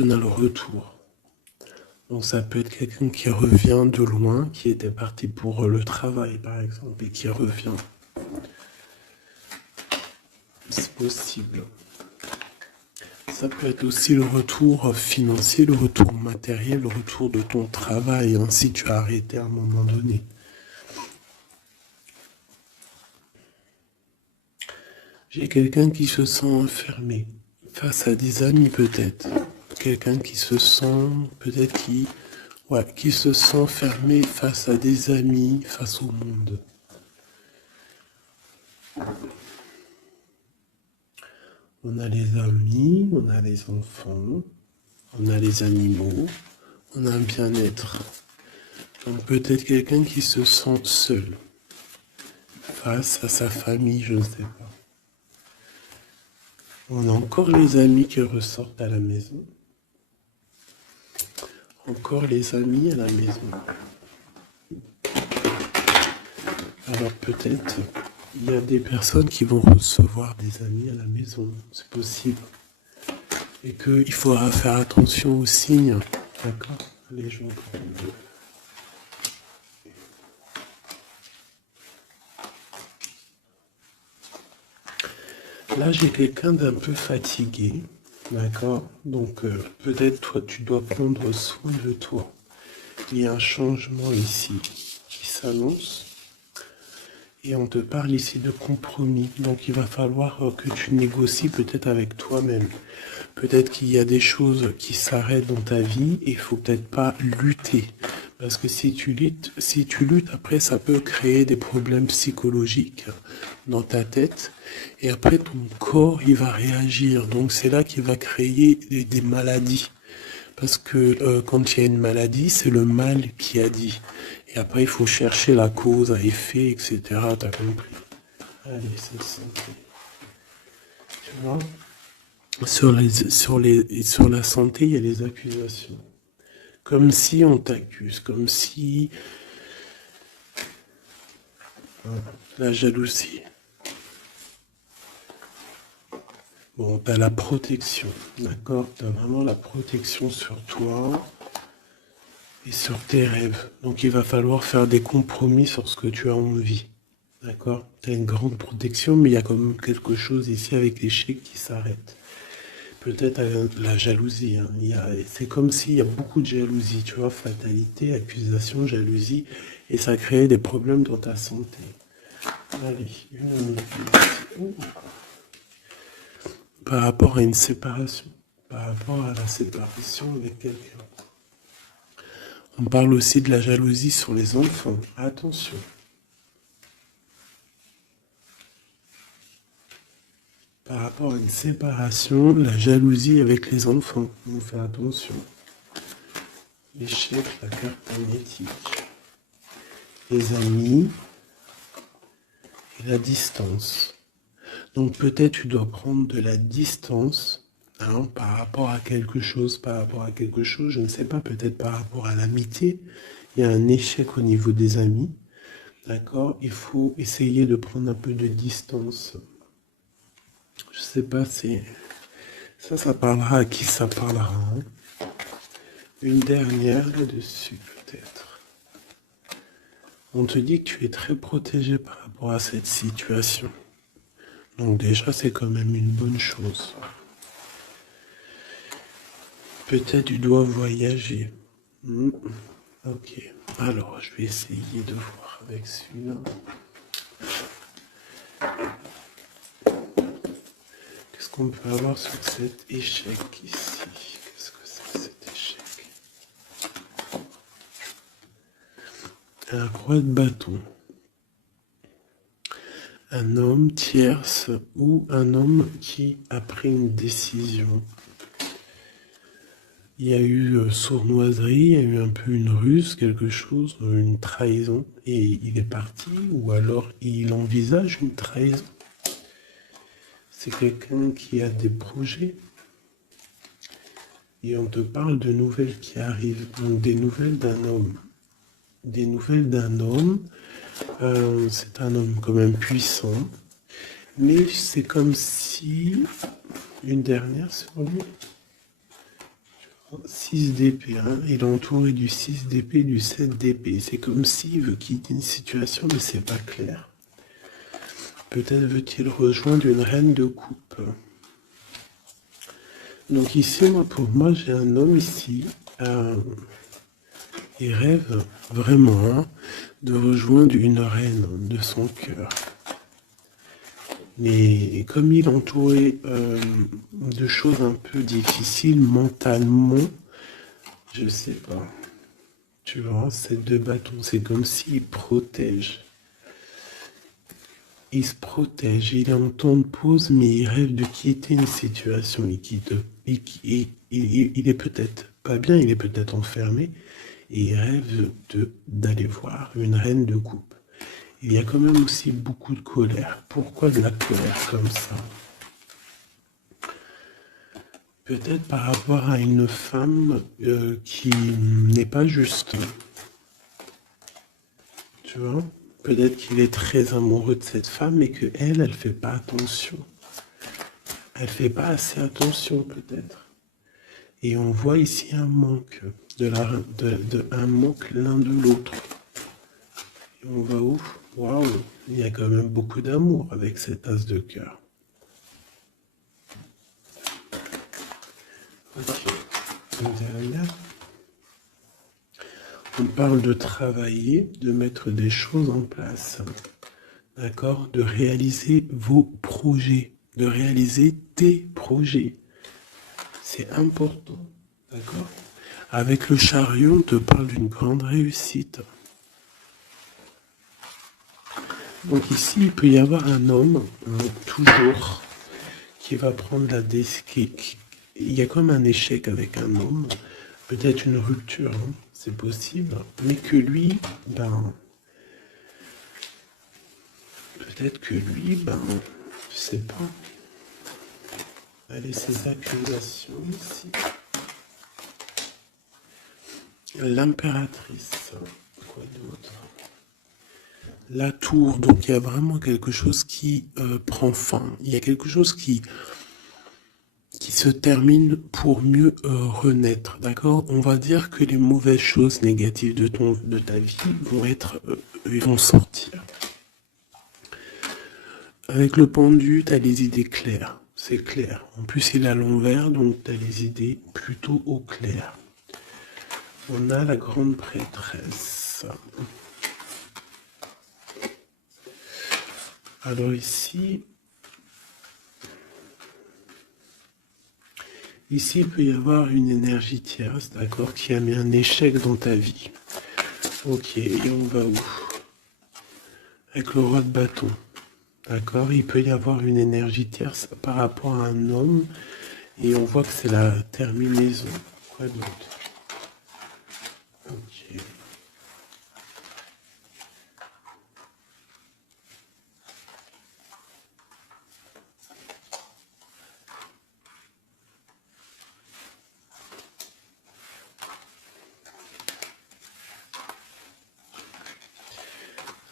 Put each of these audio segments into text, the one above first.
on a le retour. Donc ça peut être quelqu'un qui revient de loin, qui était parti pour le travail par exemple, et qui revient. C'est possible. Ça peut être aussi le retour financier, le retour matériel, le retour de ton travail, hein, si tu as arrêté à un moment donné. J'ai quelqu'un qui se sent enfermé face à des amis peut-être. Quelqu'un qui se sent, peut-être qui se sent fermé face à des amis, face au monde. On a les amis, on a les enfants, on a les animaux, on a un bien-être. Donc peut-être quelqu'un qui se sent seul face à sa famille, je ne sais pas. On a encore les amis qui ressortent à la maison. Encore les amis à la maison. Alors peut-être il y a des personnes qui vont recevoir des amis à la maison, c'est possible. Et qu'il faudra faire attention aux signes, d'accord, les gens. Là, j'ai quelqu'un d'un peu fatigué, d'accord. Donc peut-être toi, tu dois prendre soin de toi. Il y a un changement ici qui s'annonce. Et on te parle ici de compromis. Donc il va falloir que tu négocies peut-être avec toi-même. Peut-être qu'il y a des choses qui s'arrêtent dans ta vie et il faut peut-être pas lutter. Parce que si tu luttes, après ça peut créer des problèmes psychologiques dans ta tête. Et après ton corps, il va réagir. Donc c'est là qu'il va créer des maladies. Parce que quand il y a une maladie, c'est le mal qui a dit. Et après, il faut chercher la cause à effet, etc. T'as compris? Allez, c'est ça. Tu vois? Sur la santé, il y a les accusations. Comme si on t'accuse, comme si... La jalousie. Bon, t'as la protection, d'accord? T'as vraiment la protection sur toi et sur tes rêves. Donc il va falloir faire des compromis sur ce que tu as envie. D'accord? Tu as une grande protection, mais il y a quand même quelque chose ici avec l'échec qui s'arrête. Peut-être la jalousie. Hein. C'est comme s'il y a beaucoup de jalousie, tu vois, fatalité, accusation, jalousie, et ça crée des problèmes dans ta santé. Allez, par rapport à une séparation, par rapport à la séparation avec quelqu'un. On parle aussi de la jalousie sur les enfants. Attention. Par rapport à une séparation, la jalousie avec les enfants. On fait attention. L'échec, la carte magnétique. Les amis et la distance. Donc peut-être tu dois prendre de la distance par rapport à quelque chose, je ne sais pas, peut-être par rapport à l'amitié. Il y a un échec au niveau des amis. D'accord? Il faut essayer de prendre un peu de distance. Je sais pas, ça parlera à qui ça parlera. Hein. Une dernière là-dessus, peut-être. On te dit que tu es très protégé par rapport à cette situation. Donc déjà, c'est quand même une bonne chose. Peut-être tu dois voyager. Ok. Alors, je vais essayer de voir avec celui-là. Qu'est-ce qu'on peut avoir sur cet échec ici? Qu'est-ce que c'est cet échec? Un roi de bâton. Un homme tierce ou un homme qui a pris une décision. Il y a eu sournoiserie, il y a eu un peu une ruse, quelque chose, une trahison, et il est parti, ou alors il envisage une trahison. C'est quelqu'un qui a des projets, et on te parle de nouvelles qui arrivent, donc des nouvelles d'un homme. Des nouvelles d'un homme, c'est un homme quand même puissant, mais c'est comme si, une dernière sur lui, 6 d'épée, hein. Il est entouré du 6 d'épée, du 7 d'épée. C'est comme s'il veut quitter une situation, mais c'est pas clair. Peut-être veut-il rejoindre une reine de coupe. Donc ici, pour moi, j'ai un homme ici. Il rêve vraiment, hein, de rejoindre une reine de son cœur. Mais comme il est entouré de choses un peu difficiles mentalement, je sais pas. Tu vois, ces deux bâtons, c'est comme s'il protège. Il se protège, il est en temps de pause, mais il rêve de quitter une situation. Il est peut-être pas bien, il est peut-être enfermé, et il rêve d'aller voir une reine de coupe. Il y a quand même aussi beaucoup de colère. Pourquoi de la colère comme ça? Peut-être par rapport à une femme qui n'est pas juste. Tu vois? Peut-être qu'il est très amoureux de cette femme et que elle fait pas attention. Elle fait pas assez attention peut-être. Et on voit ici un manque, un manque l'un de l'autre. Et on va où? Waouh, il y a quand même beaucoup d'amour avec cet as de cœur. Ok. Derrière, on parle de travailler, de mettre des choses en place. D'accord? De réaliser vos projets, de réaliser tes projets. C'est important. D'accord? Avec le chariot, on te parle d'une grande réussite. Donc ici, il peut y avoir un homme, toujours, qui va prendre la décision. Il y a comme un échec avec un homme, peut-être une rupture, hein, c'est possible, mais que lui, peut-être que lui, je sais pas. Allez, ces accusations ici. L'impératrice, quoi d'autre? La tour, donc il y a vraiment quelque chose qui prend fin. Il y a quelque chose qui se termine pour mieux renaître, d'accord? On va dire que les mauvaises choses négatives de ta vie ils vont sortir. Avec le pendu, tu as les idées claires, c'est clair. En plus, il est à l'envers, donc tu as les idées plutôt au clair. On a la grande prêtresse. Alors ici, il peut y avoir une énergie tierce, d'accord, qui a mis un échec dans ta vie. Ok, et on va où? Avec le roi de bâton. D'accord, il peut y avoir une énergie tierce par rapport à un homme, et on voit que c'est la terminaison. Quoi d'autre? Ok.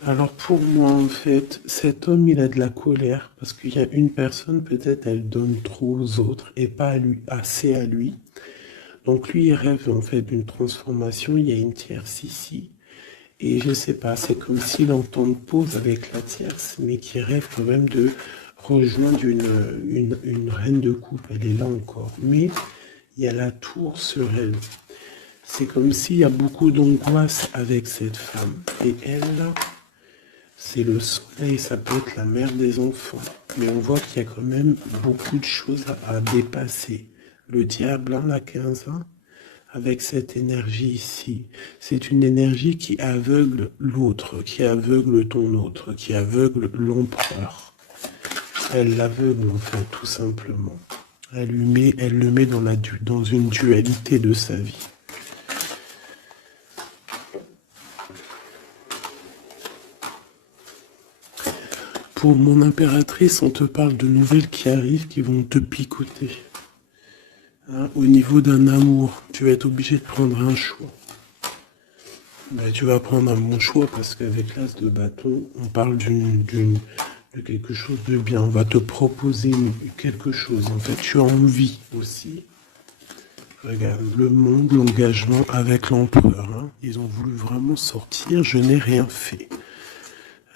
Alors pour moi, en fait, cet homme, il a de la colère parce qu'il y a une personne, peut-être, elle donne trop aux autres et pas à lui, assez à lui. Donc lui, il rêve en fait d'une transformation. Il y a une tierce ici. Et je sais pas, c'est comme s'il entend une pause avec la tierce, mais qui rêve quand même de rejoindre une reine de coupe. Elle est là encore. Mais il y a la tour sur elle. C'est comme s'il y a beaucoup d'angoisse avec cette femme. Et elle, là, c'est le soleil, ça peut être la mère des enfants. Mais on voit qu'il y a quand même beaucoup de choses à dépasser. Le diable, la 15 ans, avec cette énergie ici, c'est une énergie qui aveugle l'autre, qui aveugle ton autre, qui aveugle l'empereur. Elle l'aveugle en fait, tout simplement. Elle le met dans une dualité de sa vie. Pour mon impératrice, on te parle de nouvelles qui arrivent, qui vont te picoter. Hein, au niveau d'un amour, tu vas être obligé de prendre un choix. Ben, tu vas prendre un bon choix parce qu'avec l'as de bâton, on parle de quelque chose de bien. On va te proposer quelque chose. En fait, tu as envie aussi. Regarde, le monde, l'engagement avec l'empereur. Hein. Ils ont voulu vraiment sortir, je n'ai rien fait.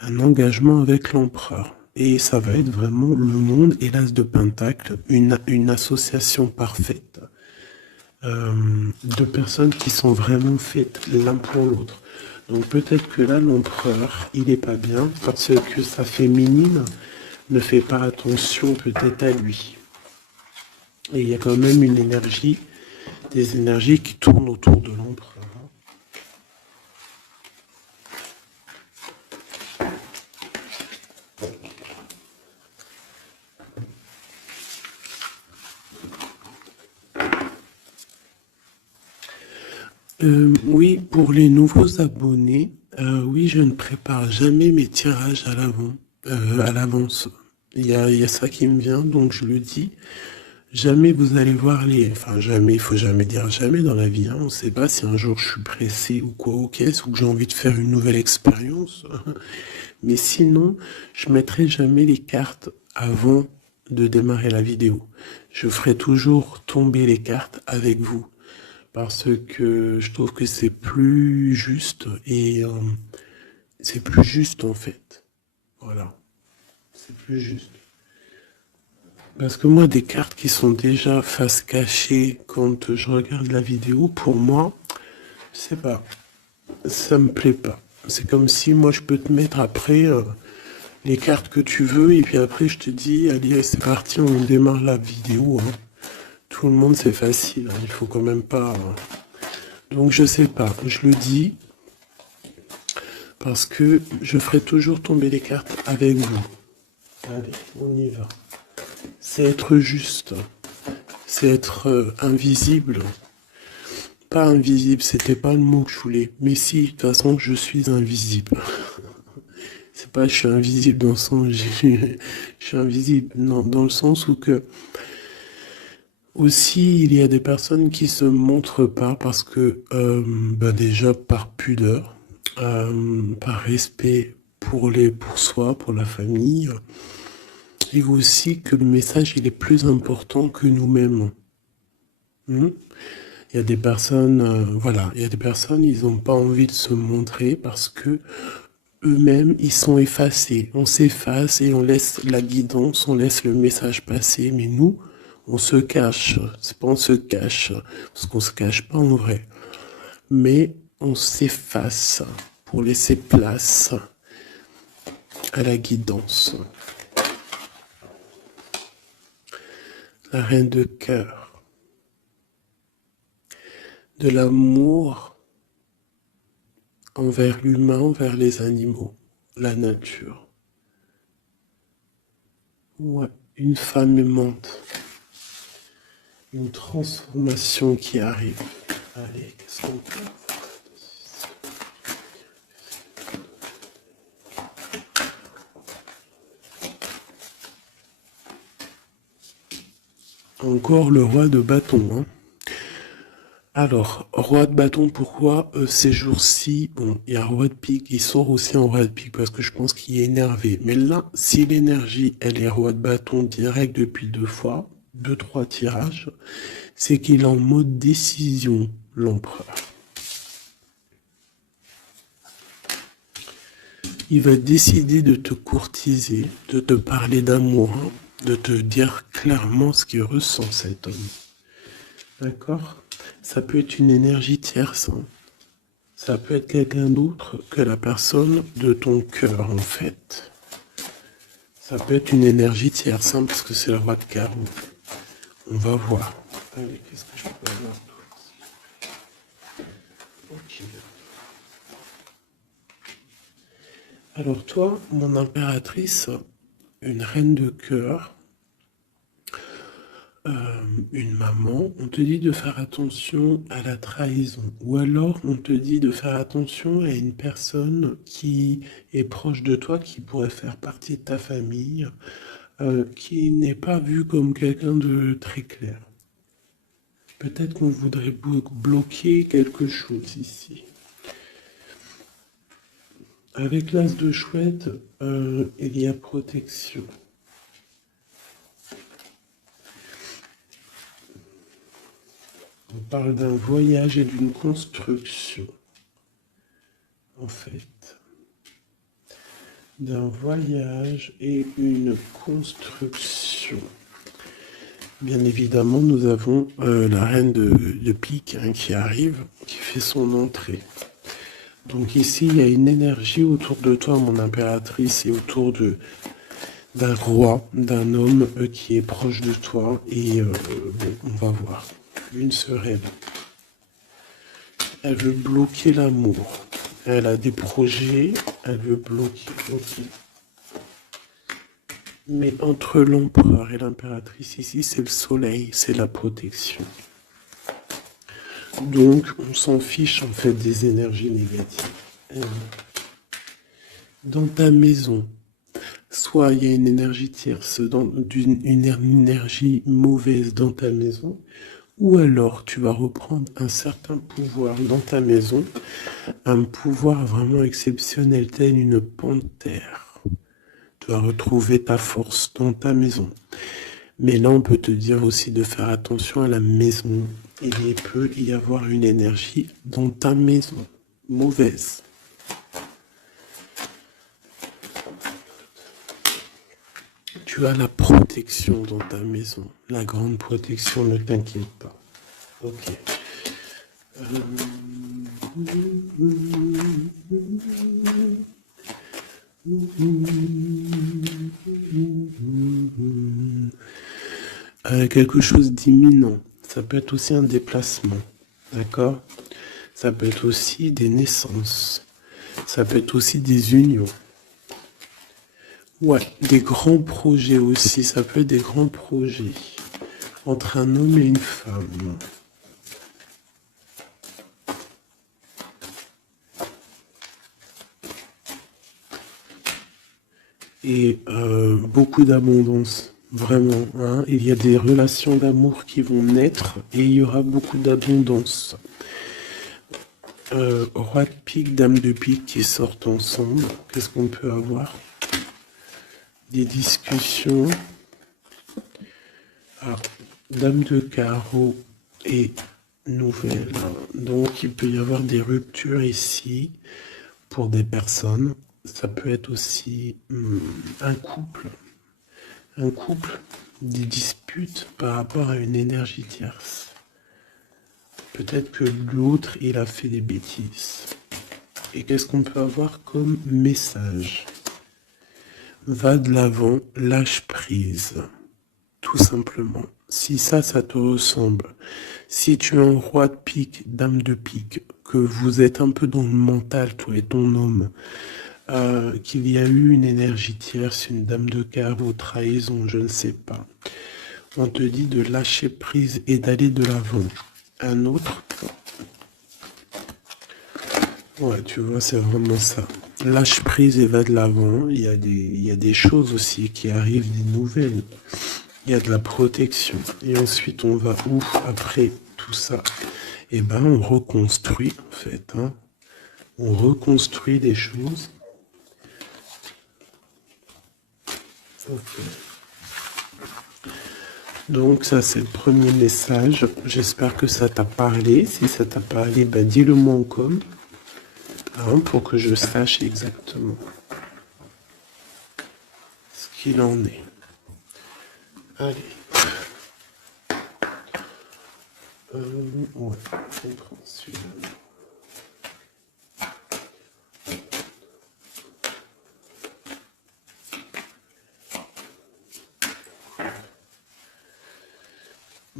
Un engagement avec l'empereur. Et ça va être vraiment le monde et l'as de pentacle, une association parfaite de personnes qui sont vraiment faites l'un pour l'autre. Donc peut-être que là, l'empereur, il est pas bien parce que sa féminine ne fait pas attention peut-être à lui. Et il y a quand même une énergie, des énergies qui tournent autour de l'empereur. Oui, pour les nouveaux abonnés, oui, je ne prépare jamais mes tirages à l'avance. Il y a ça qui me vient, donc je le dis. Jamais vous allez voir enfin jamais, il faut jamais dire jamais dans la vie. Hein. On ne sait pas si un jour je suis pressé ou quoi au caisse ou que j'ai envie de faire une nouvelle expérience. Mais sinon, je mettrai jamais les cartes avant de démarrer la vidéo. Je ferai toujours tomber les cartes avec vous parce que je trouve que c'est plus juste et c'est plus juste en fait. Voilà, c'est plus juste. Parce que moi, des cartes qui sont déjà face cachée quand je regarde la vidéo, pour moi, je sais pas, ça me plaît pas. C'est comme si moi je peux te mettre après les cartes que tu veux et puis après je te dis, allez, c'est parti, on démarre la vidéo. Hein. Tout le monde, c'est facile, hein, il faut quand même pas. Hein. Donc je sais pas, je le dis parce que je ferai toujours tomber les cartes avec vous. Allez, on y va. C'est être juste, c'est être invisible. Pas invisible, c'était pas le mot que je voulais. Mais si, de toute façon, je suis invisible. C'est pas je suis invisible dans le sens je suis invisible, non, dans le sens où que aussi il y a des personnes qui se montrent pas parce que déjà par pudeur, par respect pour soi, pour la famille, et aussi que le message il est plus important que nous-mêmes. Hmm. Il y a des personnes, voilà, il y a des personnes, ils n'ont pas envie de se montrer parce que eux-mêmes, ils sont effacés. On s'efface et on laisse la guidance, on laisse le message passer. Mais nous, on se cache. C'est pas on se cache, parce qu'on se cache pas en vrai. Mais on s'efface pour laisser place à la guidance. La reine de cœur. De l'amour envers l'humain, envers les animaux, la nature. Ouais, une femme aimante. Une transformation qui arrive. Allez, qu'est-ce qu'on peut avoir? Encore le roi de bâton. Hein. Alors, roi de bâton, pourquoi ces jours-ci, bon, il y a roi de pique, il sort aussi en roi de pique parce que je pense qu'il est énervé. Mais là, si l'énergie, elle est roi de bâton direct depuis 2 fois, 2, 3 tirages, c'est qu'il est en mode décision, l'empereur. Il va décider de te courtiser, de te parler d'amour, hein, de te dire clairement ce qu'il ressent cet homme. D'accord? Ça peut être une énergie tierce. Hein. Ça peut être quelqu'un d'autre que la personne de ton cœur, en fait. Ça peut être une énergie tierce, hein, parce que c'est le roi de carreau. On va voir. Allez, qu'est-ce que je peux avoir d'autre? Ok. Alors toi, mon impératrice, une reine de cœur, une maman, on te dit de faire attention à la trahison. Ou alors on te dit de faire attention à une personne qui est proche de toi, qui pourrait faire partie de ta famille, qui n'est pas vue comme quelqu'un de très clair. Peut-être qu'on voudrait bloquer quelque chose ici. Avec l'as de chouette, il y a protection. parle d'un voyage et d'une construction. En fait, d'un voyage et une construction. Bien évidemment, nous avons la reine de pique hein, qui arrive, qui fait son entrée. Donc ici, il y a une énergie autour de toi, mon impératrice, et autour d'un roi, d'un homme qui est proche de toi. Et bon, on va voir. Une se révèle. Elle veut bloquer l'amour. Elle a des projets, elle veut bloquer. Okay. Mais entre l'empereur et l'impératrice, ici, c'est le soleil, c'est la protection. Donc, on s'en fiche, en fait, des énergies négatives. Dans ta maison, soit il y a une énergie tierce, une énergie mauvaise dans ta maison, ou alors tu vas reprendre un certain pouvoir dans ta maison, un pouvoir vraiment exceptionnel, tel une panthère. Tu vas retrouver ta force dans ta maison. Mais là, on peut te dire aussi de faire attention à la maison. Il peut y avoir une énergie dans ta maison, mauvaise. Tu as la protection dans ta maison. La grande protection, ne t'inquiète pas. Ok. Quelque chose d'imminent. Ça peut être aussi un déplacement. D'accord? Ça peut être aussi des naissances. Ça peut être aussi des unions. Ouais, des grands projets aussi. Ça peut être des grands projets entre un homme et une femme. Et beaucoup d'abondance, vraiment. Hein. Il y a des relations d'amour qui vont naître et il y aura beaucoup d'abondance. Roi de pique, dame de pique qui sortent ensemble. Qu'est-ce qu'on peut avoir? Des discussions. Alors, dame de carreau et nouvelle. Donc, il peut y avoir des ruptures ici pour des personnes. Ça peut être aussi un couple, des disputes par rapport à une énergie tierce. Peut-être que l'autre, il a fait des bêtises. Et qu'est-ce qu'on peut avoir comme message? Va de l'avant, lâche prise. Tout simplement. Si ça te ressemble, si tu es un roi de pique, dame de pique, que vous êtes un peu dans le mental, toi et ton homme, qu'il y a eu une énergie tierce, une dame de carreau, trahison, je ne sais pas. On te dit de lâcher prise et d'aller de l'avant. Un autre. Ouais, tu vois, c'est vraiment ça. Lâche prise et va de l'avant. Il y a des choses aussi qui arrivent, des nouvelles. Il y a de la protection. Et ensuite, on va où après tout ça? Eh ben, on reconstruit, en fait. Hein. On reconstruit des choses. Okay. Donc ça c'est le premier message. J'espère que ça t'a parlé. Si ça t'a parlé, ben dis-le moi en com. Hein, pour que je sache exactement ce qu'il en est. Allez. Ouais, on prend celui-là.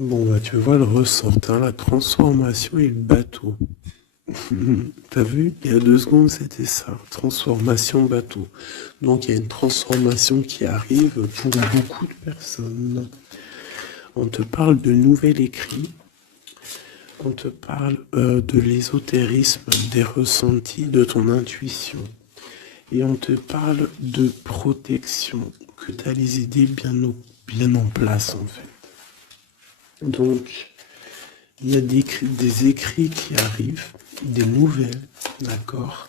Bon, bah, tu vois le ressort, hein, la transformation et le bateau. T'as vu? Il y a 2 secondes, c'était ça. Transformation bateau. Donc, il y a une transformation qui arrive pour beaucoup de personnes. On te parle de nouvel écrit. On te parle de l'ésotérisme, des ressentis, de ton intuition. Et on te parle de protection, que tu as les idées bien en place, en fait. Donc, il y a des écrits qui arrivent, des nouvelles, d'accord,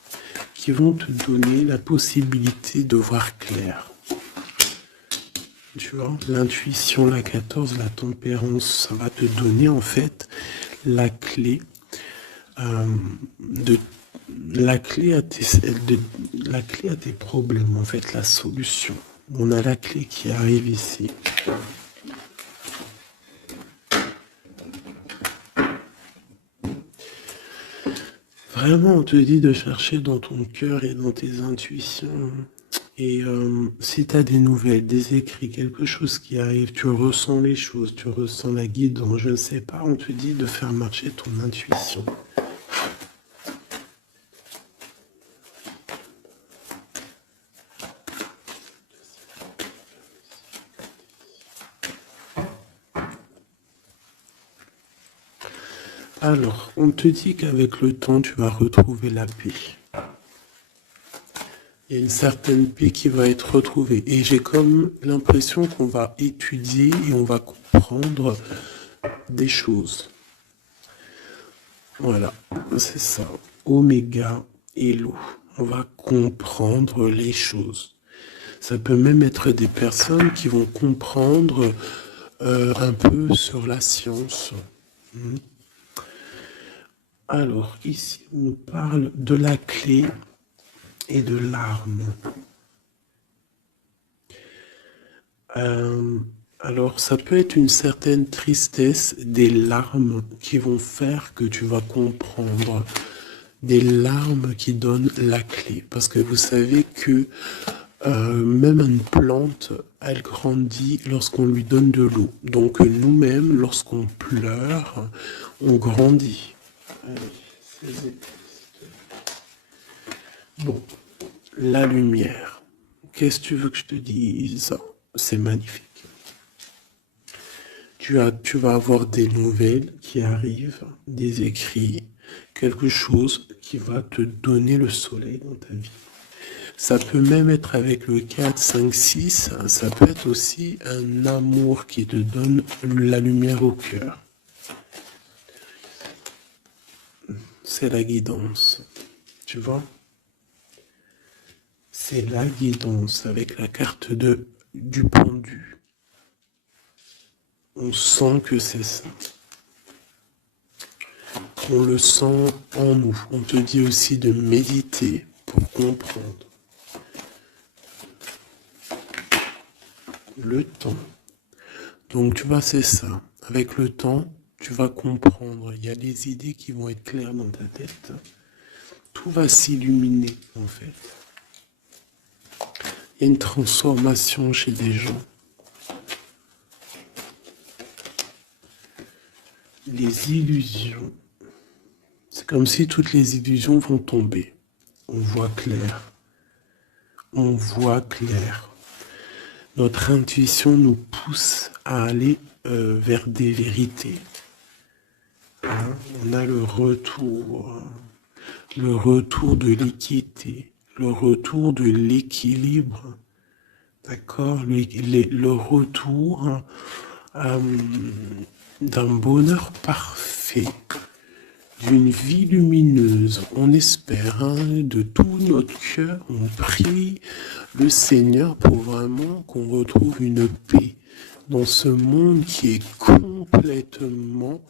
qui vont te donner la possibilité de voir clair. Tu vois, l'intuition, la 14, la tempérance, ça va te donner en fait la clé de la clé à tes problèmes, en fait, la solution. On a la clé qui arrive ici. Vraiment, on te dit de chercher dans ton cœur et dans tes intuitions. Et si tu as des nouvelles, des écrits, quelque chose qui arrive, tu ressens les choses, tu ressens la guidance, je ne sais pas, on te dit de faire marcher ton intuition. Alors, on te dit qu'avec le temps, tu vas retrouver la paix. Il y a une certaine paix qui va être retrouvée. Et j'ai comme l'impression qu'on va étudier et on va comprendre des choses. Voilà, c'est ça. Oméga et l'eau. On va comprendre les choses. Ça peut même être des personnes qui vont comprendre un peu sur la science. Alors, ici, on nous parle de la clé et de l'arme. Alors, ça peut être une certaine tristesse, des larmes qui vont faire que tu vas comprendre. Des larmes qui donnent la clé. Parce que vous savez que même une plante, elle grandit lorsqu'on lui donne de l'eau. Donc nous-mêmes, lorsqu'on pleure, on grandit. Bon, la lumière. Qu'est-ce que tu veux que je te dise? C'est magnifique. Tu vas avoir des nouvelles qui arrivent, des écrits, quelque chose qui va te donner le soleil dans ta vie. Ça peut même être avec le 4, 5, 6, ça peut être aussi un amour qui te donne la lumière au cœur. C'est la guidance, tu vois? C'est la guidance avec la carte du pendu. On sent que c'est ça. On le sent en nous. On te dit aussi de méditer pour comprendre. Le temps. Donc tu vois, c'est ça. Avec le temps, tu vas comprendre. Il y a des idées qui vont être claires dans ta tête. Tout va s'illuminer, en fait. Il y a une transformation chez des gens. Les illusions. C'est comme si toutes les illusions vont tomber. On voit clair. On voit clair. Notre intuition nous pousse à aller vers des vérités. Hein? On a le retour de l'équité, le retour de l'équilibre, d'accord, le retour d'un bonheur parfait, d'une vie lumineuse. On espère, hein, de tout notre cœur, on prie le Seigneur pour vraiment qu'on retrouve une paix dans ce monde qui est complètement...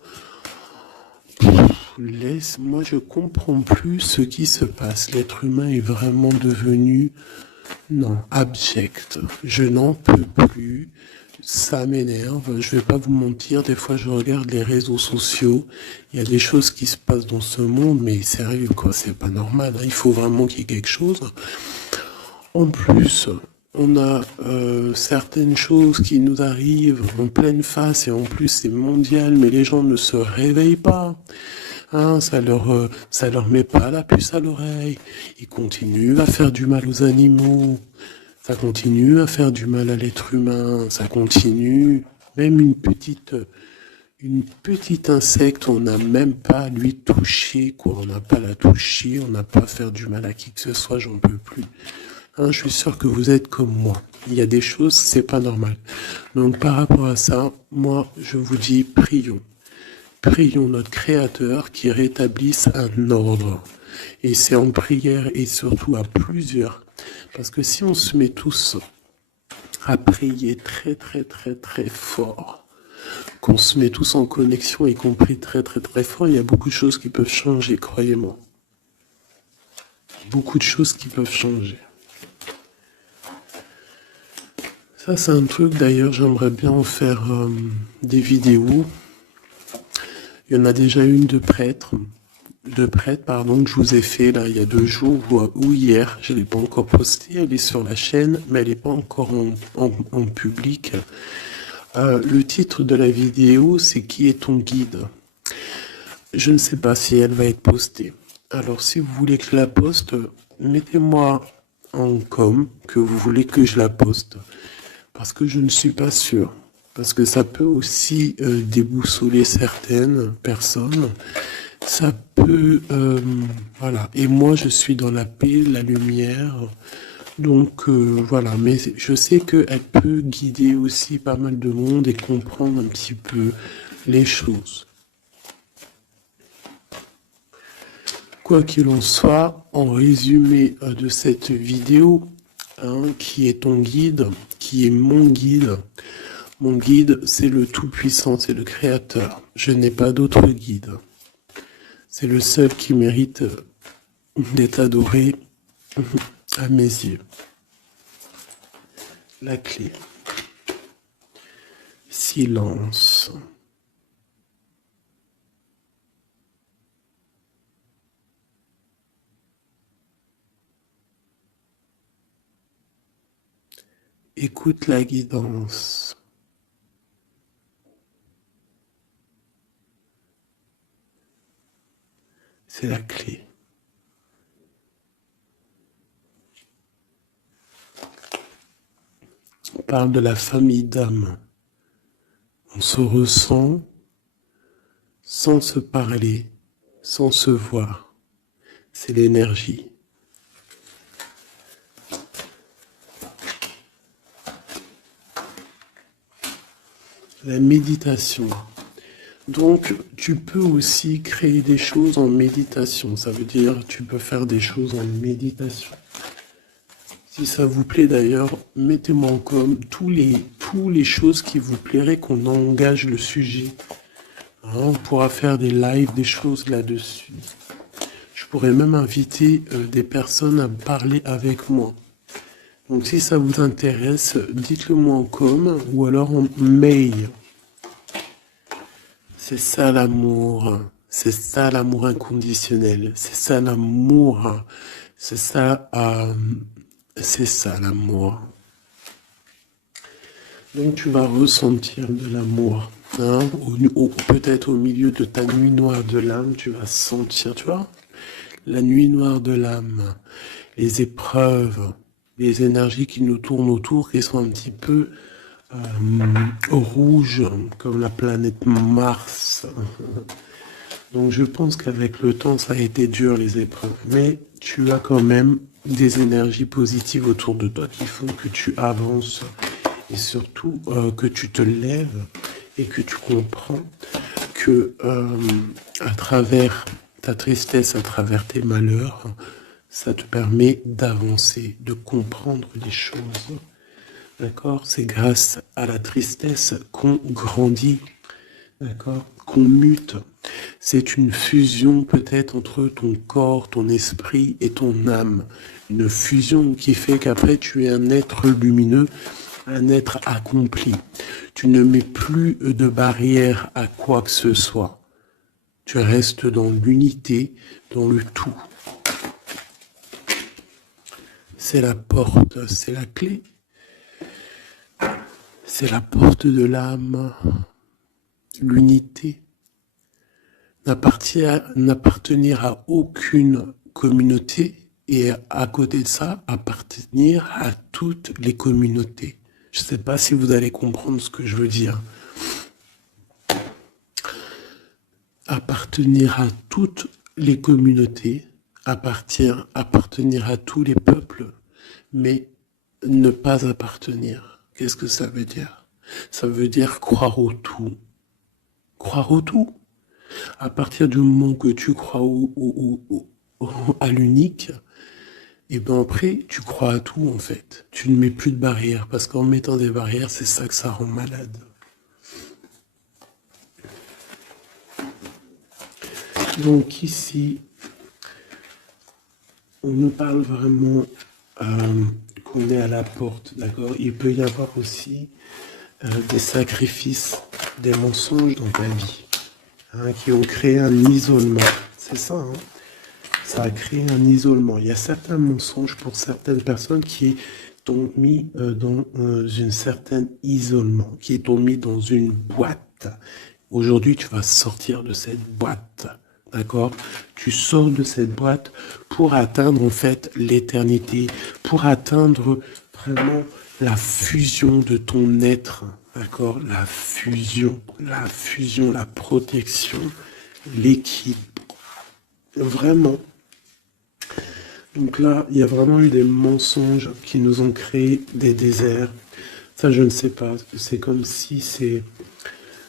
Moi, je comprends plus ce qui se passe. L'être humain est vraiment devenu, non, abject. Je n'en peux plus. Ça m'énerve. Je vais pas vous mentir. Des fois, je regarde les réseaux sociaux. Il y a des choses qui se passent dans ce monde, mais sérieux, quoi. C'est pas normal. Hein. Il faut vraiment qu'il y ait quelque chose. En plus, on a certaines choses qui nous arrivent en pleine face et en plus c'est mondial, mais les gens ne se réveillent pas. Hein, ça leur met pas la puce à l'oreille. Ils continuent à faire du mal aux animaux. Ça continue à faire du mal à l'être humain. Ça continue. Même une petite insecte, on n'a même pas à lui toucher, quoi. On n'a pas à la toucher, on n'a pas à faire du mal à qui que ce soit, j'en peux plus. Hein, je suis sûr que vous êtes comme moi. Il y a des choses, c'est pas normal. Donc par rapport à ça, moi, je vous dis, prions. Prions notre Créateur qui rétablisse un ordre. Et c'est en prière et surtout à plusieurs. Parce que si on se met tous à prier très très très très fort, qu'on se met tous en connexion, y compris très très très fort, il y a beaucoup de choses qui peuvent changer, croyez-moi. Beaucoup de choses qui peuvent changer. Ça, c'est un truc, d'ailleurs, j'aimerais bien en faire des vidéos. Il y en a déjà une de prêtre, pardon, que je vous ai fait là il y a 2 jours ou hier. Je l'ai pas encore postée, elle est sur la chaîne, mais elle n'est pas encore en public. Le titre de la vidéo, c'est Qui est ton guide? Je ne sais pas si elle va être postée. Alors, si vous voulez que je la poste, mettez-moi en com que vous voulez que je la poste. Parce que je ne suis pas sûr. Parce que ça peut aussi déboussoler certaines personnes. Ça peut... voilà. Et moi, je suis dans la paix, la lumière. Donc, voilà. Mais je sais qu'elle peut guider aussi pas mal de monde et comprendre un petit peu les choses. Quoi qu'il en soit, en résumé de cette vidéo, qui est ton guide, qui est mon guide, c'est le Tout-Puissant, c'est le Créateur. Je n'ai pas d'autre guide. C'est le seul qui mérite d'être adoré à mes yeux. La clé. Silence. Écoute la guidance. C'est la clé. On parle de la famille d'âme. On se ressent sans se parler, sans se voir. C'est l'énergie. La méditation. Donc, tu peux aussi créer des choses en méditation. Ça veut dire, tu peux faire des choses en méditation. Si ça vous plaît d'ailleurs, mettez-moi en com tous les choses qui vous plairaient qu'on engage le sujet. On pourra faire des lives, des choses là-dessus. Je pourrais même inviter des personnes à parler avec moi. Donc si ça vous intéresse, dites-le moi en com ou alors en mail. C'est ça l'amour. C'est ça l'amour inconditionnel. C'est ça l'amour. C'est ça l'amour. Donc tu vas ressentir de l'amour. Peut-être au milieu de ta nuit noire de l'âme, tu vas sentir, tu vois, la nuit noire de l'âme, les épreuves, les énergies qui nous tournent autour, qui sont un petit peu rouges, comme la planète Mars. Donc je pense qu'avec le temps, ça a été dur les épreuves. Mais tu as quand même des énergies positives autour de toi qui font que tu avances et surtout que tu te lèves et que tu comprends que à travers ta tristesse, à travers tes malheurs, ça te permet d'avancer, de comprendre les choses. D'accord? C'est grâce à la tristesse qu'on grandit. D'accord? Qu'on mute. C'est une fusion peut-être entre ton corps, ton esprit et ton âme. Une fusion qui fait qu'après tu es un être lumineux, un être accompli. Tu ne mets plus de barrière à quoi que ce soit. Tu restes dans l'unité, dans le tout. C'est la porte, c'est la clé. C'est la porte de l'âme. L'unité. N'appartenir à aucune communauté et à côté de ça, appartenir à toutes les communautés. Je ne sais pas si vous allez comprendre ce que je veux dire. Appartenir à toutes les communautés, appartenir à tous les peuples, mais ne pas appartenir. Qu'est-ce que ça veut dire? Ça veut dire croire au tout. Croire au tout. À partir du moment que tu crois à l'unique, et ben après, tu crois à tout en fait. Tu ne mets plus de barrières, parce qu'en mettant des barrières, c'est ça que ça rend malade. Donc ici, on nous parle vraiment qu'on est à la porte, d'accord? Il peut y avoir aussi des sacrifices, des mensonges dans ta vie, hein, qui ont créé un isolement. C'est ça, hein? Ça a créé un isolement. Il y a certains mensonges pour certaines personnes qui t'ont mis dans un certain isolement, qui t'ont mis dans une boîte. Aujourd'hui, tu vas sortir de cette boîte, d'accord? Tu sors de cette boîte pour atteindre en fait l'éternité, pour atteindre vraiment la fusion de ton être, d'accord? La fusion, la protection, l'équilibre. Vraiment. Donc là, il y a vraiment eu des mensonges qui nous ont créé des déserts. Ça, je ne sais pas. C'est comme si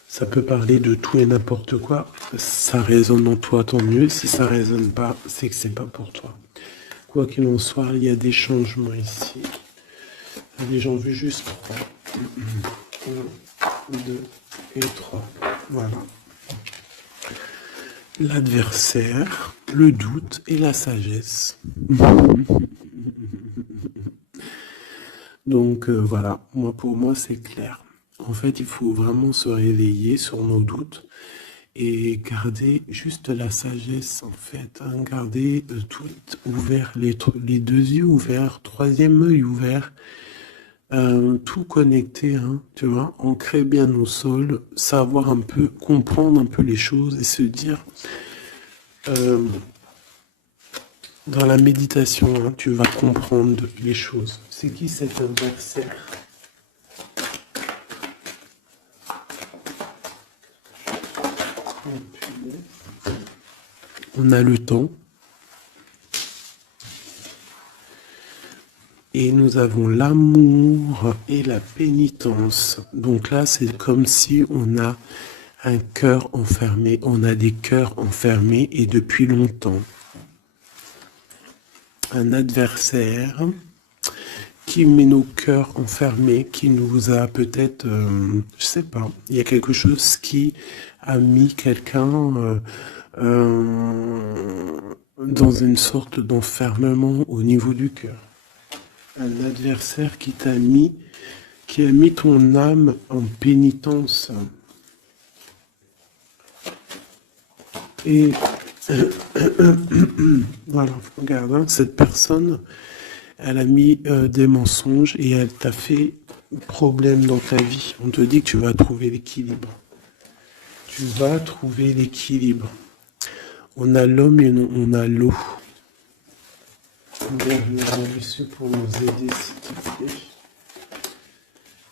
ça peut parler de tout et n'importe quoi. Ça résonne en toi, tant mieux. Si ça résonne pas, c'est que c'est pas pour toi. Quoi qu'il en soit, il y a des changements ici. Allez, j'en veux juste 3. 1, 2 et 3. Voilà. L'adversaire, le doute et la sagesse. Donc voilà, pour moi c'est clair. En fait, il faut vraiment se réveiller sur nos doutes et garder juste la sagesse en fait. Hein, garder tout ouvert, les deux yeux ouverts, troisième œil ouvert, tout connecté, hein, tu vois, ancrer bien au sol, savoir un peu, comprendre un peu les choses et se dire... dans la méditation, hein, tu vas comprendre les choses. C'est qui cet adversaire? On a le temps. Et nous avons l'amour et la pénitence. Donc là, c'est comme si on a un cœur enfermé. On a des cœurs enfermés et depuis longtemps. Un adversaire qui met nos cœurs enfermés, qui nous a peut-être, je sais pas, il y a quelque chose qui a mis quelqu'un dans une sorte d'enfermement au niveau du cœur. Un adversaire qui a mis ton âme en pénitence. Et voilà, regarde, hein, cette personne, elle a mis des mensonges et elle t'a fait problème dans ta vie. On te dit que tu vas trouver l'équilibre. Tu vas trouver l'équilibre. On a l'homme et on a l'eau. Pour nous aider, s'il te plaît.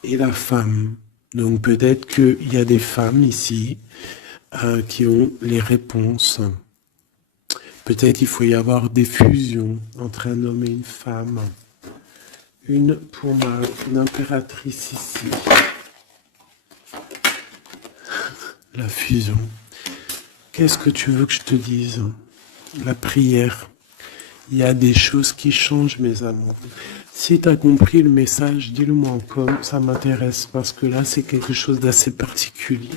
Et la femme. Donc peut-être qu'il y a des femmes ici qui ont les réponses. Peut-être il faut y avoir des fusions entre un homme et une femme. Une impératrice ici. La fusion. Qu'est-ce que tu veux que je te dise? La prière. Il y a des choses qui changent, mes amours. Si tu as compris le message, dis-le moi en com, ça m'intéresse parce que là, c'est quelque chose d'assez particulier.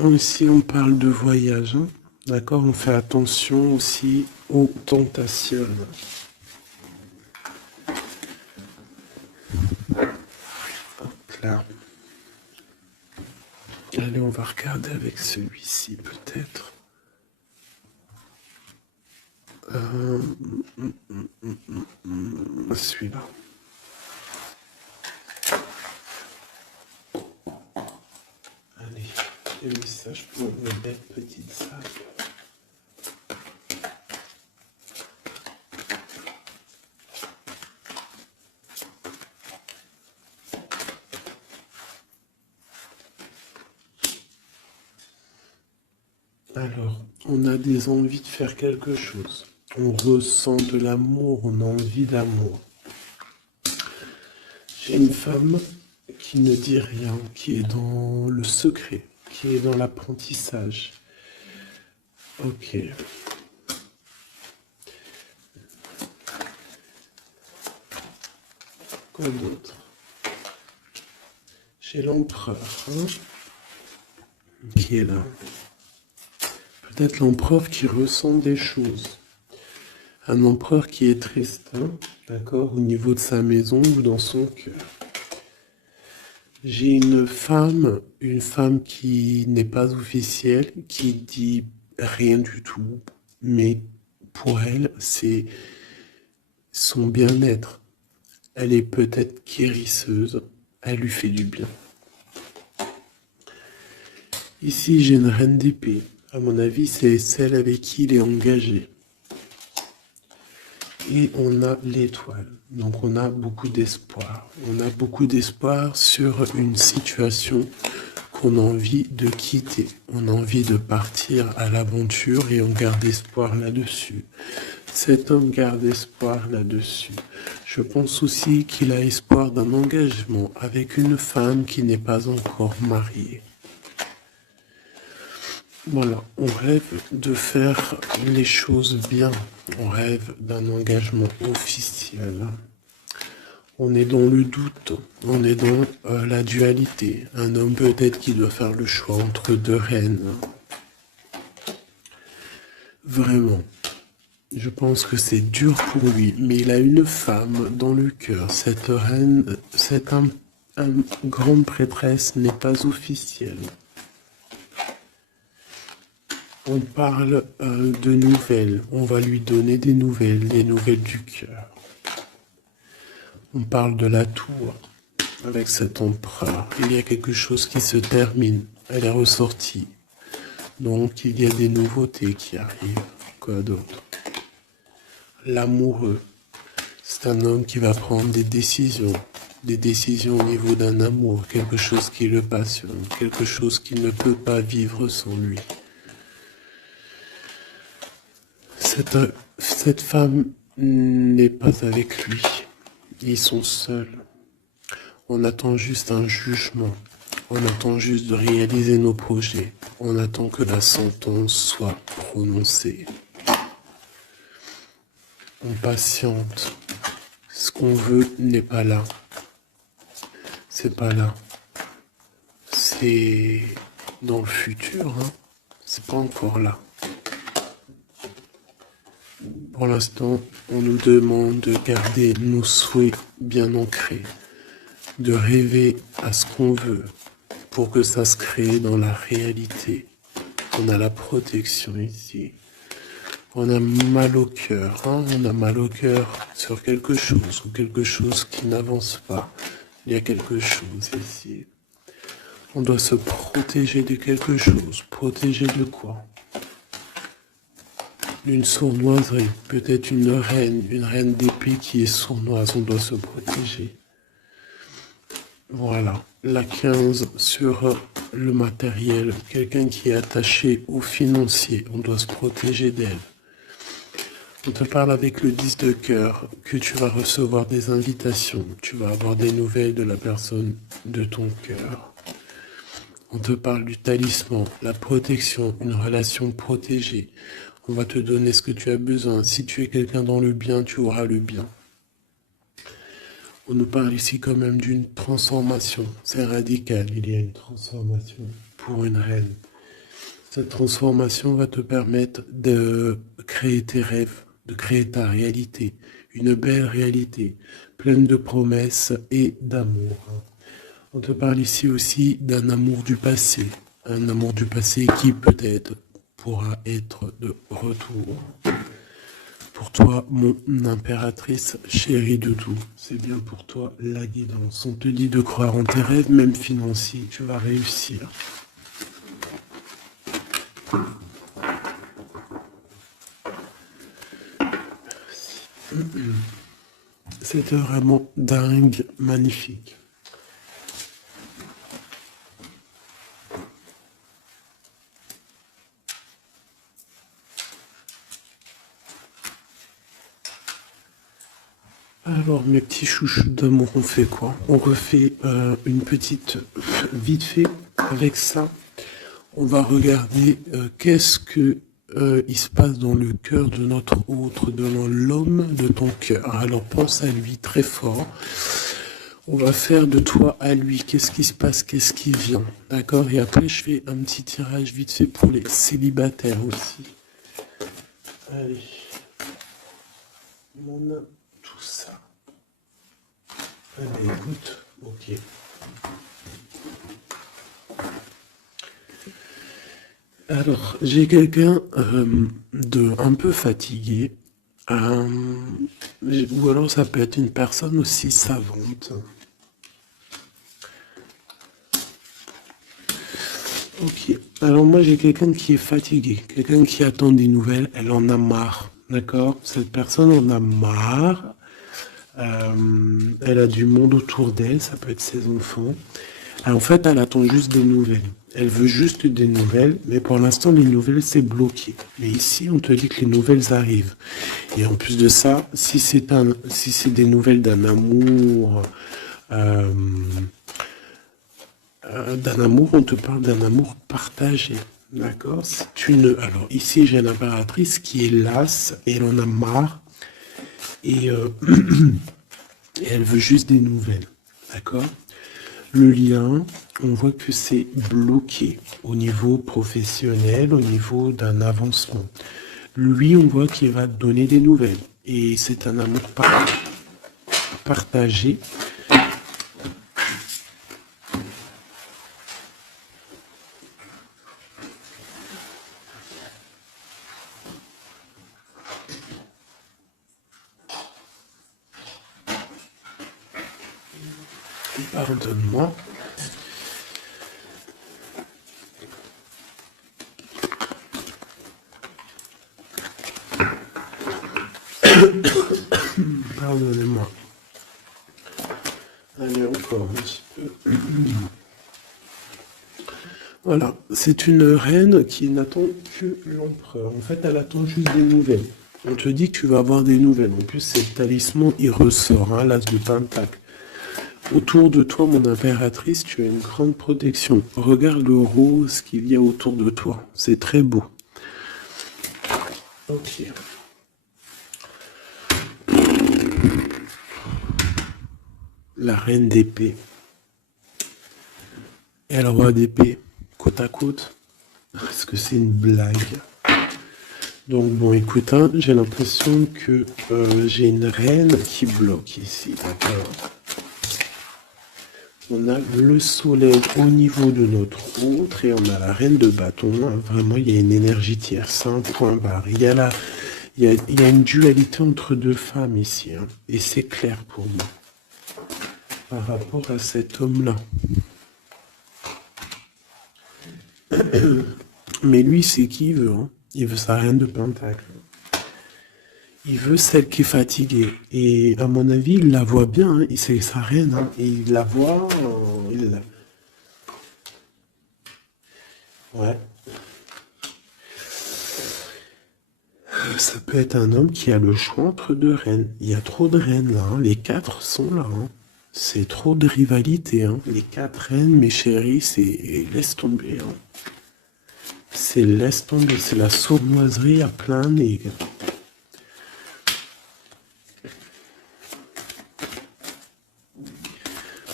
Ici, on parle de voyage, hein. D'accord? On fait attention aussi aux tentations. Là. Allez, on va regarder avec celui-ci, peut-être. Celui-là. Allez, des messages pour une belle petite salle. Alors, on a des envies de faire quelque chose. On ressent de l'amour, on a envie d'amour. J'ai une femme qui ne dit rien, qui est dans le secret, qui est dans l'apprentissage. Ok. Quoi d'autre? J'ai l'empereur, hein, qui est là. peut-être l'empereur qui ressent des choses. Un empereur qui est triste, hein, d'accord, au niveau de sa maison ou dans son cœur. J'ai une femme qui n'est pas officielle, qui dit rien du tout, mais pour elle, c'est son bien-être. Elle est peut-être guérisseuse, elle lui fait du bien. Ici, j'ai une reine d'épée. À mon avis, c'est celle avec qui il est engagé. Et on a l'étoile. Donc on a beaucoup d'espoir. On a beaucoup d'espoir sur une situation qu'on a envie de quitter. On a envie de partir à l'aventure et on garde espoir là-dessus. Cet homme garde espoir là-dessus. Je pense aussi qu'il a espoir d'un engagement avec une femme qui n'est pas encore mariée. Voilà, on rêve de faire les choses bien. On rêve d'un engagement officiel. On est dans le doute, on est dans la dualité. Un homme peut-être qui doit faire le choix entre deux reines. Vraiment, je pense que c'est dur pour lui, mais il a une femme dans le cœur. Cette reine, cette grande prêtresse n'est pas officielle. On parle de nouvelles, on va lui donner des nouvelles du cœur. On parle de la tour avec cet empereur. Il y a quelque chose qui se termine, elle est ressortie. Donc il y a des nouveautés qui arrivent. Quoi d'autre? L'amoureux, c'est un homme qui va prendre des décisions au niveau d'un amour, quelque chose qui le passionne, quelque chose qu'il ne peut pas vivre sans lui. Cette femme n'est pas avec lui. Ils sont seuls. On attend juste un jugement. On attend juste de réaliser nos projets. On attend que la sentence soit prononcée. On patiente. Ce qu'on veut n'est pas là. C'est pas là. C'est dans le futur, hein. C'est pas encore là. Pour l'instant, on nous demande de garder nos souhaits bien ancrés, de rêver à ce qu'on veut pour que ça se crée dans la réalité. On a la protection ici. On a mal au cœur, hein? On a mal au cœur sur quelque chose ou quelque chose qui n'avance pas. Il y a quelque chose ici. On doit se protéger de quelque chose. Protéger de quoi? D'une sournoiserie, peut-être une reine d'épée qui est sournoise, on doit se protéger. Voilà, la 15 sur le matériel, quelqu'un qui est attaché au financier, on doit se protéger d'elle. On te parle avec le 10 de cœur, que tu vas recevoir des invitations, tu vas avoir des nouvelles de la personne de ton cœur. On te parle du talisman, la protection, une relation protégée. On va te donner ce que tu as besoin. Si tu es quelqu'un dans le bien, tu auras le bien. On nous parle ici quand même d'une transformation. C'est radical, il y a une transformation pour une reine. Cette transformation va te permettre de créer tes rêves, de créer ta réalité. Une belle réalité, pleine de promesses et d'amour. On te parle ici aussi d'un amour du passé. Un amour du passé qui peut-être pourra être de retour. Pour toi, mon impératrice chérie de tout, c'est bien pour toi la guidance. On te dit de croire en tes rêves, même financiers, tu vas réussir. C'était vraiment dingue, magnifique. Alors mes petits chouchous d'amour, on fait quoi? On refait une petite vite fait avec ça. On va regarder qu'est-ce que il se passe dans le cœur de notre autre, dans l'homme de ton cœur. Alors pense à lui très fort. On va faire de toi à lui. Qu'est-ce qui se passe? Qu'est-ce qui vient? D'accord? Et après, je fais un petit tirage vite fait pour les célibataires aussi. Allez. On a tout ça. Allez, écoute. Ok. Alors, j'ai quelqu'un de un peu fatigué. Ou alors ça peut être une personne aussi savante. Ok. Alors moi j'ai quelqu'un qui est fatigué, quelqu'un qui attend des nouvelles, elle en a marre. D'accord? Cette personne en a marre. Elle a du monde autour d'elle, ça peut être ses enfants. Alors, en fait, elle attend juste des nouvelles. Elle veut juste des nouvelles, mais pour l'instant, les nouvelles, c'est bloqué. Mais ici, on te dit que les nouvelles arrivent. Et en plus de ça, si c'est des nouvelles euh, d'un amour, on te parle d'un amour partagé. D'accord? Alors, ici, j'ai l'impératrice qui est lasse et elle en a marre. Et, et elle veut juste des nouvelles. D'accord? Le lien, on voit que c'est bloqué au niveau professionnel, au niveau d'un avancement. Lui, on voit qu'il va te donner des nouvelles. Et c'est un amour partagé. Pardonne-moi. Pardonnez-moi. Allez, encore un petit peu. Voilà, c'est une reine qui n'attend que l'empereur. En fait, elle attend juste des nouvelles. On te dit que tu vas avoir des nouvelles. En plus, c'est le talisman, il ressort, hein, l'as de pentacle. Autour de toi, mon impératrice, tu as une grande protection. Regarde le rose qu'il y a autour de toi. C'est très beau. Ok. La reine d'épée. Et le roi d'épée, côte à côte. Est-ce que c'est une blague? Donc bon, écoute, hein, j'ai l'impression que j'ai une reine qui bloque ici, d'accord? On a le soleil au niveau de notre autre et on a la reine de bâton. Hein. Vraiment, il y a une énergie tierce, un point barre. Il y a une dualité entre deux femmes ici. Hein, et c'est clair pour moi. Par rapport à cet homme-là. Mais lui, c'est qui il veut. Hein. Il veut sa reine de pentacle. Il veut celle qui est fatiguée. Et à mon avis, il la voit bien. Hein. C'est sa reine. Hein. Et il la voit. Ouais. Ça peut être un homme qui a le choix entre deux reines. Il y a trop de reines là. Hein. Les quatre sont là. Hein. C'est trop de rivalité. Hein. Les quatre reines, mes chéris, c'est laisse tomber. Hein. C'est laisse tomber. C'est la sournoiserie à plein nez.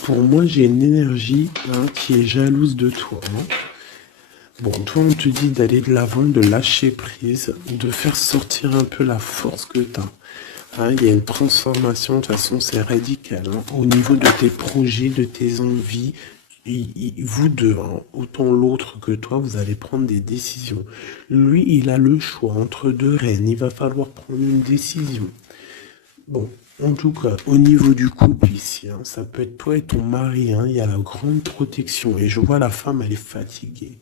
Pour moi, j'ai une énergie hein, qui est jalouse de toi. Hein. Bon, toi, on te dit d'aller de l'avant, de lâcher prise, de faire sortir un peu la force que tu as. Hein, il y a une transformation, de toute façon, c'est radical. Hein, au niveau de tes projets, de tes envies, vous deux, hein, autant l'autre que toi, vous allez prendre des décisions. Lui, il a le choix entre deux reines. Il va falloir prendre une décision. Bon, en tout cas, au niveau du couple ici, hein, ça peut être toi et ton mari, hein, il y a la grande protection. Et je vois la femme, elle est fatiguée.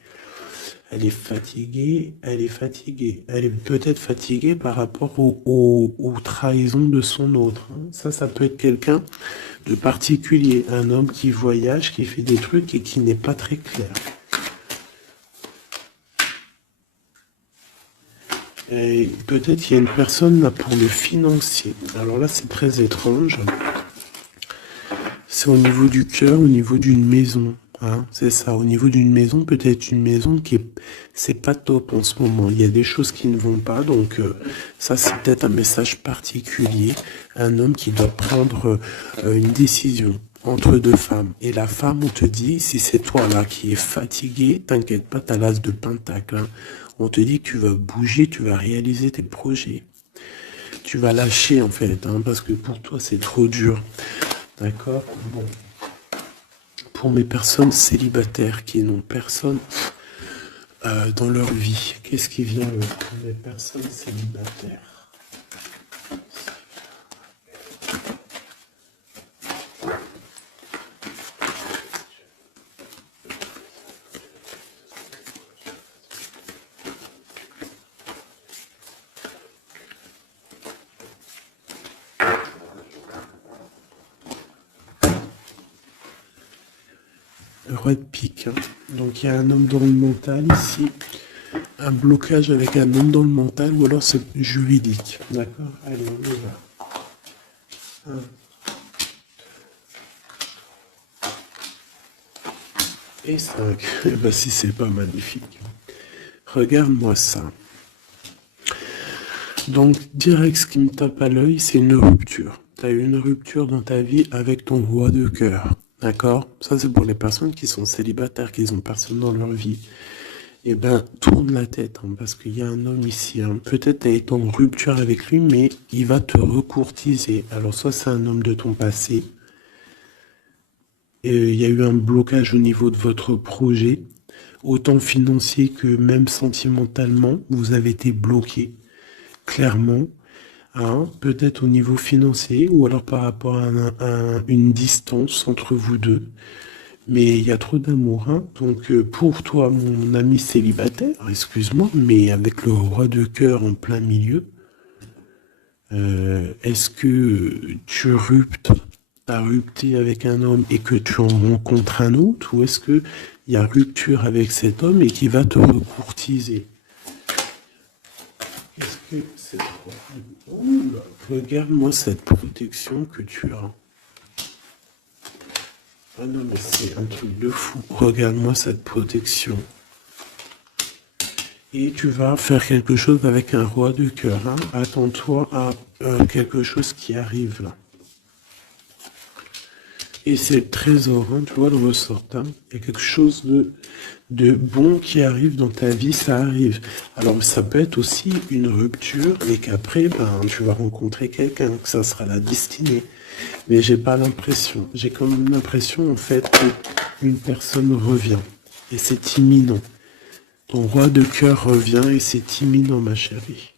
Elle est fatiguée, elle est fatiguée. Elle est peut-être fatiguée par rapport aux trahisons de son autre. Hein. Ça peut être quelqu'un de particulier. Un homme qui voyage, qui fait des trucs et qui n'est pas très clair. Et peut-être qu'il y a une personne là pour le financier. Alors là, c'est très étrange. C'est au niveau du cœur, au niveau d'une maison. Hein, c'est ça, au niveau d'une maison, peut-être une maison c'est pas top en ce moment. Il y a des choses qui ne vont pas, donc ça c'est peut-être un message particulier. Un homme qui doit prendre une décision. entre deux femmes. Et la femme, on te dit, si c'est toi là qui es fatigué, t'inquiète pas, t'as l'as de pentacle. Hein. On te dit que tu vas bouger, tu vas réaliser tes projets. Tu vas lâcher en fait, hein, parce que pour toi c'est trop dur. D'accord? Bon. Pour mes personnes célibataires qui n'ont personne dans leur vie, qu'est-ce qui vient pour les personnes célibataires? Roi de pique. Hein. Donc il y a un homme dans le mental ici. Un blocage avec un homme dans le mental ou alors c'est juridique. D'accord? Allez, on y va. Et 5. Eh ben si c'est pas magnifique. Regarde-moi ça. Donc direct ce qui me tape à l'œil, c'est une rupture. Tu as eu une rupture dans ta vie avec ton roi de cœur. D'accord? Ça c'est pour les personnes qui sont célibataires, qui n'ont personne dans leur vie. Eh ben, tourne la tête, hein, parce qu'il y a un homme ici. Hein. Peut-être tu as été en rupture avec lui, mais il va te recourtiser. Alors, soit c'est un homme de ton passé, et il y a eu un blocage au niveau de votre projet, autant financier que même sentimentalement, vous avez été bloqué, clairement. Hein, peut-être au niveau financier, ou alors par rapport à une distance entre vous deux. Mais il y a trop d'amour, hein. Donc pour toi, mon ami célibataire, excuse-moi, mais avec le roi de cœur en plein milieu, est-ce que t'as rupté avec un homme et que tu en rencontres un autre, ou est-ce que il y a rupture avec cet homme et qui va te recourtiser? Qu'est-ce que c'est quoi? Regarde-moi cette protection que tu as. Ah non, mais c'est un truc de fou. Regarde-moi cette protection. Et tu vas faire quelque chose avec un roi de cœur. Hein. Attends-toi à quelque chose qui arrive là. Et c'est le trésor, hein, tu vois le ressort. Hein. Il y a quelque chose de bon qui arrive dans ta vie, ça arrive. Alors ça peut être aussi une rupture et qu'après, ben, tu vas rencontrer quelqu'un, que ça sera la destinée. Mais j'ai pas l'impression. J'ai quand même l'impression en fait qu'une personne revient. Et c'est imminent. Ton roi de cœur revient et c'est imminent, ma chérie.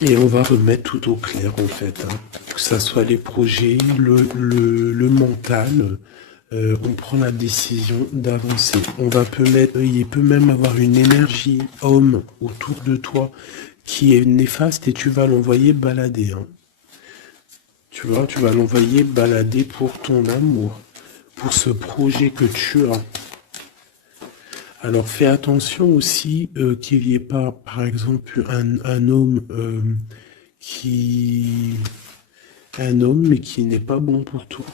Et on va remettre tout au clair en fait. Hein. Que ça soit les projets, le mental. On prend la décision d'avancer. Il peut même avoir une énergie homme autour de toi qui est néfaste et tu vas l'envoyer balader. Hein. Tu vois, tu vas l'envoyer balader pour ton amour, pour ce projet que tu as. Alors fais attention aussi qu'il n'y ait pas, par exemple, un homme mais qui n'est pas bon pour toi.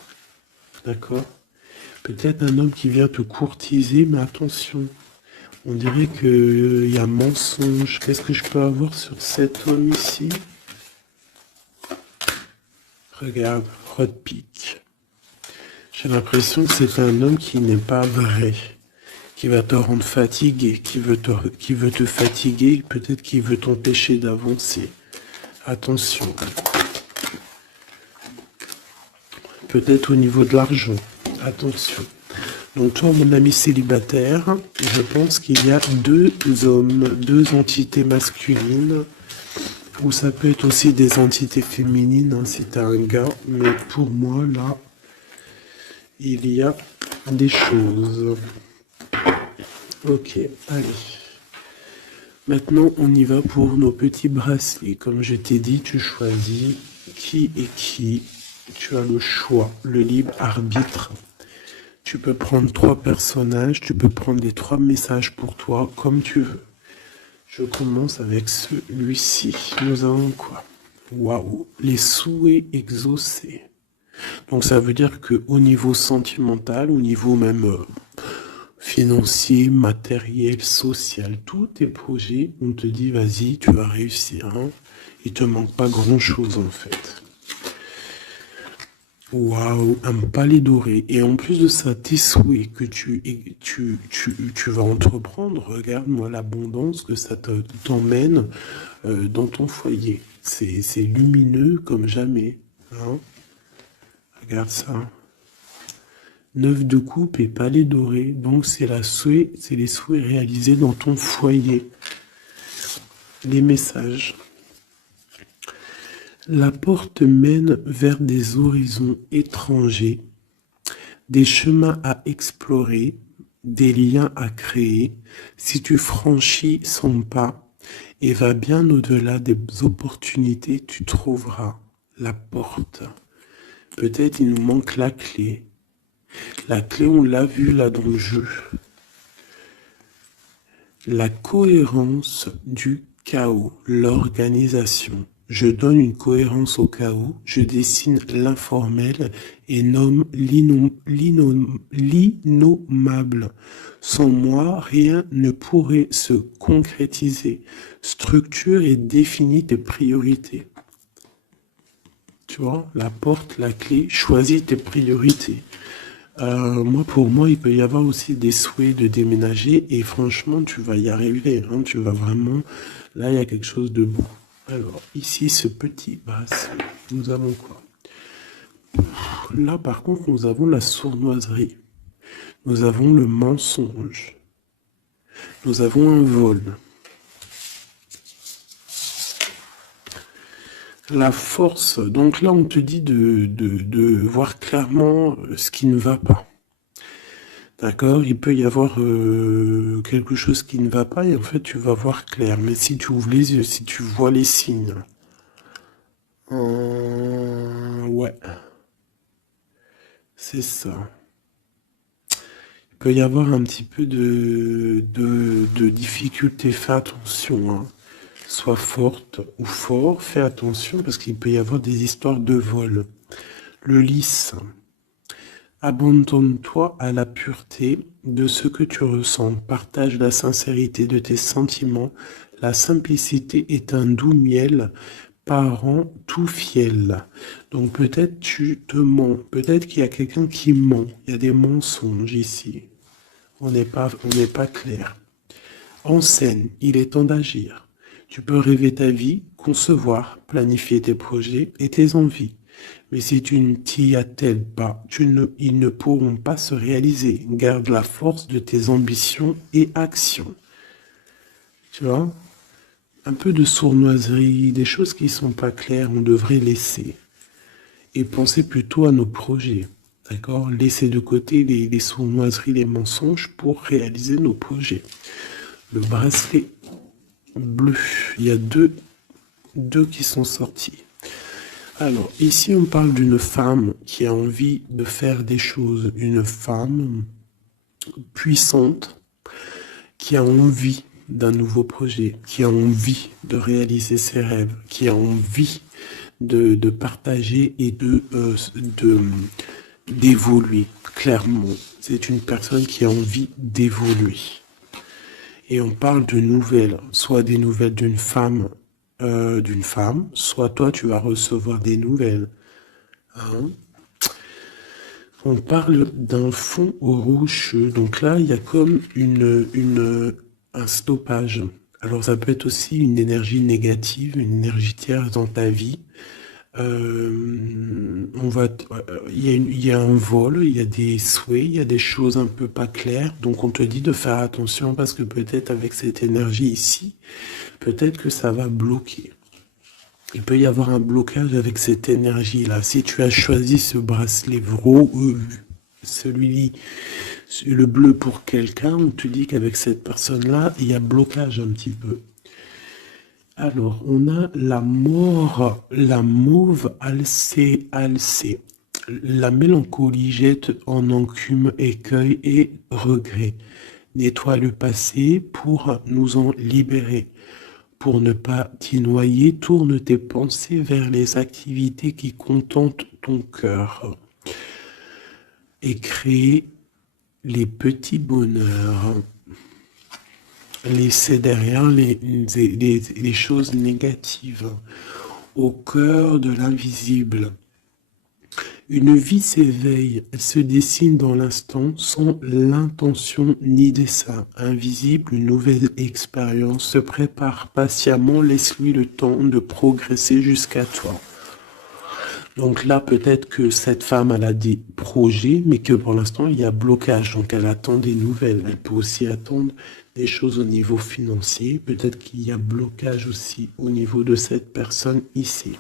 D'accord? Peut-être un homme qui vient te courtiser, mais attention. On dirait qu'il y a mensonge. Qu'est-ce que je peux avoir sur cet homme ici? Regarde, roi de pique. J'ai l'impression que c'est un homme qui n'est pas vrai, qui va te rendre fatigué, qui veut te fatiguer, peut-être qu'il veut t'empêcher d'avancer. Attention. Peut-être au niveau de l'argent. Attention. Donc toi, mon ami célibataire, je pense qu'il y a deux hommes, deux entités masculines, ou ça peut être aussi des entités féminines hein, si t'es un gars, mais pour moi, là, il y a des choses. Ok, allez. Maintenant, on y va pour nos petits bracelets. Comme je t'ai dit, tu choisis qui est qui. Tu as le choix, le libre arbitre. Tu peux prendre 3 personnages, tu peux prendre les 3 messages pour toi, comme tu veux. Je commence avec celui-ci. Nous avons quoi? Waouh, les souhaits exaucés. Donc ça veut dire que au niveau sentimental, au niveau même financier, matériel, social, tous tes projets, on te dit vas-y, tu vas réussir. Hein. Il te manque pas grand-chose en fait. Waouh, un palais doré. Et en plus de ça, tes souhaits que tu vas entreprendre, regarde-moi l'abondance que ça t'emmène dans ton foyer. C'est lumineux comme jamais. Hein. Regarde ça. 9 de coupe et palais doré. Donc c'est les souhaits réalisés dans ton foyer. Les messages. La porte mène vers des horizons étrangers, des chemins à explorer, des liens à créer. Si tu franchis son pas et vas bien au-delà des opportunités, tu trouveras la porte. Peut-être il nous manque la clé. La clé, on l'a vu là dans le jeu. La cohérence du chaos, l'organisation. Je donne une cohérence au chaos, je dessine l'informel et nomme l'innommable. Sans moi, rien ne pourrait se concrétiser. Structure et définis tes priorités. Tu vois, la porte, la clé, choisis tes priorités. Pour moi, il peut y avoir aussi des souhaits de déménager et franchement, tu vas y arriver. Hein, tu vas vraiment... Là, il y a quelque chose de beau. Alors, ici, ce petit bracelet, nous avons quoi? Là, par contre, nous avons la sournoiserie. Nous avons le mensonge. Nous avons un vol. La force. Donc là, on te dit de voir clairement ce qui ne va pas. D'accord, il peut y avoir quelque chose qui ne va pas et en fait tu vas voir clair. Mais si tu ouvres les yeux, si tu vois les signes, ouais, c'est ça. Il peut y avoir un petit peu de difficulté. Fais attention, hein. Sois forte ou fort, fais attention parce qu'il peut y avoir des histoires de vol. Le lys. Abandonne-toi à la pureté de ce que tu ressens. Partage la sincérité de tes sentiments. La simplicité est un doux miel, parent tout fiel. Donc peut-être tu te mens. Peut-être qu'il y a quelqu'un qui ment. Il y a des mensonges ici. On n'est pas clair. En scène, il est temps d'agir. Tu peux rêver ta vie, concevoir, planifier tes projets et tes envies. Mais si tu ne t'y attelles pas, ils ne pourront pas se réaliser. Garde la force de tes ambitions et actions. Tu vois? Un peu de sournoiserie, des choses qui ne sont pas claires, on devrait laisser. Et penser plutôt à nos projets. D'accord? Laisser de côté les sournoiseries, les mensonges pour réaliser nos projets. Le bracelet bleu, il y a deux qui sont sortis. Alors, ici, on parle d'une femme qui a envie de faire des choses. Une femme puissante qui a envie d'un nouveau projet, qui a envie de réaliser ses rêves, qui a envie de partager et d'évoluer. Clairement, c'est une personne qui a envie d'évoluer. Et on parle de nouvelles, soit des nouvelles d'une femme, soit toi tu vas recevoir des nouvelles. Hein. On parle d'un fond rocheux. Donc là, il y a comme un stoppage. Alors ça peut être aussi une énergie négative, une énergie tierce dans ta vie. Il y a un vol, il y a des souhaits, il y a des choses un peu pas claires. Donc on te dit de faire attention parce que peut-être avec cette énergie ici, peut-être que ça va bloquer. Il peut y avoir un blocage avec cette énergie-là. Si tu as choisi ce bracelet celui-ci, le bleu pour quelqu'un, on te dit qu'avec cette personne-là, il y a blocage un petit peu. Alors, on a la mort, la mauve alcée. La mélancolie jette en enclume écueil et regret. Nettoie le passé pour nous en libérer. Pour ne pas t'y noyer, tourne tes pensées vers les activités qui contentent ton cœur et crée les petits bonheurs. Laisser derrière les choses négatives au cœur de l'invisible. Une vie s'éveille, elle se dessine dans l'instant sans l'intention ni dessein. Invisible, une nouvelle expérience se prépare patiemment, laisse-lui le temps de progresser jusqu'à toi. Donc là, peut-être que cette femme, elle a des projets, mais que pour l'instant, il y a blocage. Donc elle attend des nouvelles. Elle peut aussi attendre des choses au niveau financier. Peut-être qu'il y a blocage aussi au niveau de cette personne ici.